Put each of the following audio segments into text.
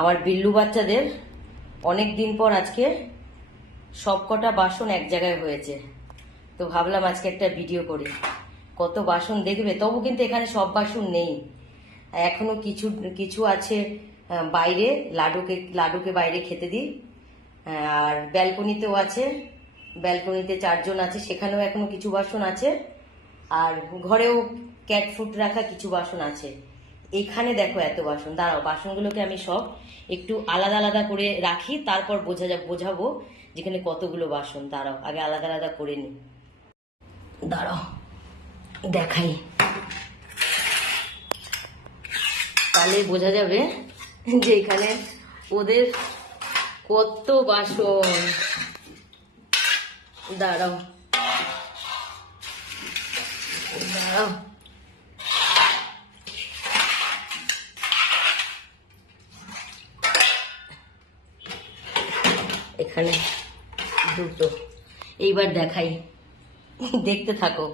আমার বিল্লু বাচ্চাদের অনেক দিন পর আজকে সবকটা বাসন এক জায়গায় হয়েছে, তো ভাবলাম আজকে একটা ভিডিও করি। কত বাসন দেখবে, তবু কিন্তু এখানে সব বাসন নেই, এখনো কিছু কিছু আছে বাইরে। লাডুকে বাইরে খেতে দিই, আর ব্যালকনিতেও আছে, ব্যালকনিতে 4 জন আছে, সেখানেও এখনো কিছু বাসন আছে, আর ঘরেও ক্যাট ফুড রাখা কিছু বাসন আছে। এখানে দেখো এত বাসন। দাঁড়াও, বাসনগুলোকে আমি সব একটু আলাদা আলাদা করে রাখি, তারপর বোঝাবো যেখানে কতগুলো বাসন। দাঁড়াও, আগে আলাদা আলাদা করে নি। দাঁড়াও দেখাই, তাহলে বোঝা যাবে যে এখানে ওদের কত বাসন। দাঁড়াও দাঁড়াও, এখানে দুটো। এইবার দেখাই, দেখতে থাকো।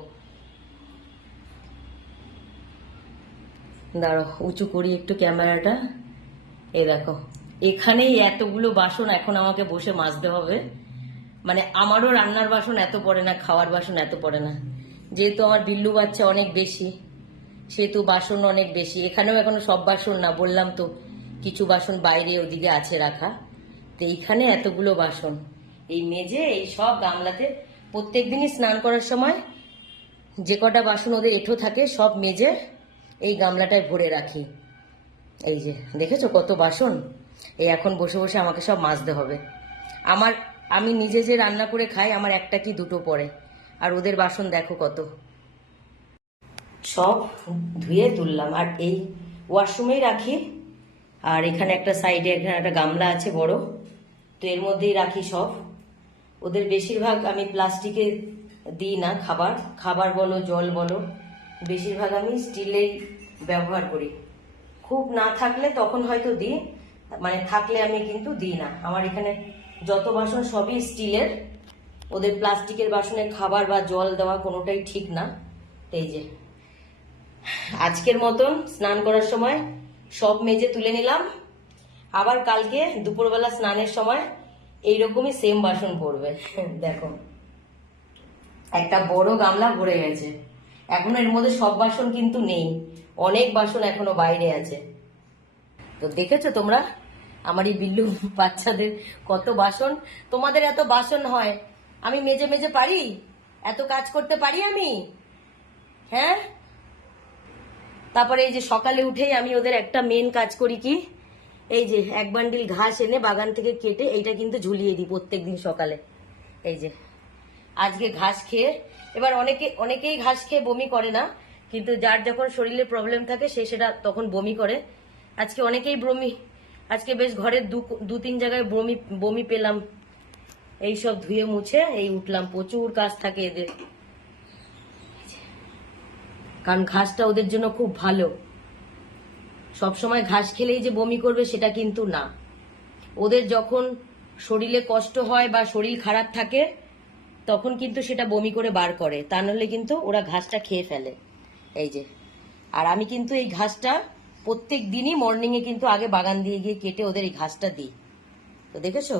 দাঁড়াও উঁচু করি একটু ক্যামেরাটা। এই দেখো, এখানেই এতগুলো বাসন এখন আমাকে বসে মাজতে হবে। মানে আমারও রান্নার বাসন এত পড়ে না, খাওয়ার বাসন এত পড়ে না, যেহেতু আমার বিল্লু বাচ্চা অনেক বেশি, সেহেতু বাসন অনেক বেশি। এখানেও এখনো সব বাসন না, বললাম তো কিছু বাসন বাইরে ওদিকে আছে রাখা। তো এইখানে এতগুলো বাসন, এই মেজে এই সব গামলাতে প্রত্যেকদিনই স্নান করার সময় যে কটা বাসন ওদের এঁঠো থাকে সব মেজে এই গামলাটায় ভরে রাখি। এই যে দেখেছো কত বাসন, এই এখন বসে বসে আমাকে সব মাজতে হবে। আমি নিজে যে রান্না করে খাই, আমার একটা কি দুটো পড়ে, আর ওদের বাসন দেখো কত। সব ধুয়ে তুললাম, আর এই ওয়াশরুমেই রাখি। আর এখানে একটা সাইডে এখানে একটা গামলা আছে বড়, তো এর মধ্যেই রাখি সব। ওদের বেশিরভাগ আমি প্লাস্টিকে দিই না, খাবার বলো জল বলো, বেশিরভাগ আমি স্টিলেই ব্যবহার করি। খুব না থাকলে তখন হয়তো দিই, মানে থাকলে আমি কিন্তু দিই না। আমার এখানে যত বাসন সবই স্টিলের, ওদের প্লাস্টিকের বাসনে খাবার বা জল দেওয়া কোনোটাই ঠিক না। এই যে আজকের মতন স্নান করার সময় সব মেজে তুলে নিলাম, আবার কালকে দুপুরবেলা স্নানের সময় এইরকমই সেম বাসন পড়বে। দেখো একটা বড় গামলা ভরে গেছে, এখনো এর মধ্যে সব বাসন কিন্তু নেই, অনেক বাসন এখনো বাইরে আছে। তো দেখেছো তোমরা আমার এই বিল্লু বাচ্চাদের কত বাসন। তোমাদের এত বাসন হয়, আমি মেজে মেজে পারি? এত কাজ করতে পারি আমি? হ্যাঁ। তারপরে এই যে সকালে উঠেই আমি ওদের একটা মেন কাজ করি কি, এই যে এক বান্ডিল ঘাস এনে বাগান থেকে কেটে এইটা কিন্তু ঝুলিয়ে দিই প্রত্যেকদিন সকালে। এই যে আজকে ঘাস খেয়ে, এবার অনেকেই ঘাস খেয়ে বমি করে না, কিন্তু যার যখন শরীরে প্রবলেম থাকে সে সেটা তখন বমি করে। আজকে অনেকেই বমি, আজকে বেশ ঘরের 2-3 জায়গায় বমি পেলাম। এই সব ধুয়ে মুছে এই উঠলাম, প্রচুর কাজ থাকে এদের, কারণ ঘাসটা ওদের জন্য খুব ভালো। সবসময় ঘাস খেলেই যে বমি করবে সেটা কিন্তু না, ওদের যখন শরীরে কষ্ট হয় বা শরীর খারাপ থাকে তখন কিন্তু সেটা বমি করে বার করে, তা নাহলে কিন্তু ওরা ঘাসটা খেয়ে ফেলে। এই যে, আর আমি কিন্তু এই ঘাসটা প্রত্যেক দিনই মর্নিং এ কিন্তু আগে বাগান দিয়ে গিয়ে কেটে ওদের এই ঘাসটা দিই। তো দেখেছো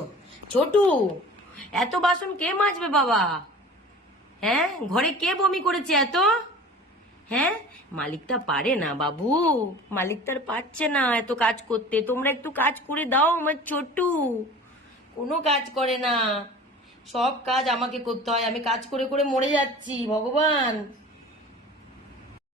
ছোটু, এত বাসন কে মাজবে বাবা? হ্যাঁ, ঘরে কে বমি করেছে এত? হ্যাঁ, মালিকটা পারে না বাবু, মালিকটার পারছে না এত কাজ করতে। তোমরা একটু কাজ করে দাও, আমার ছোটু কোনো কাজ করে না, সব কাজ আমাকে করতে হয়, আমি কাজ করে করে মরে যাচ্ছি ভগবান।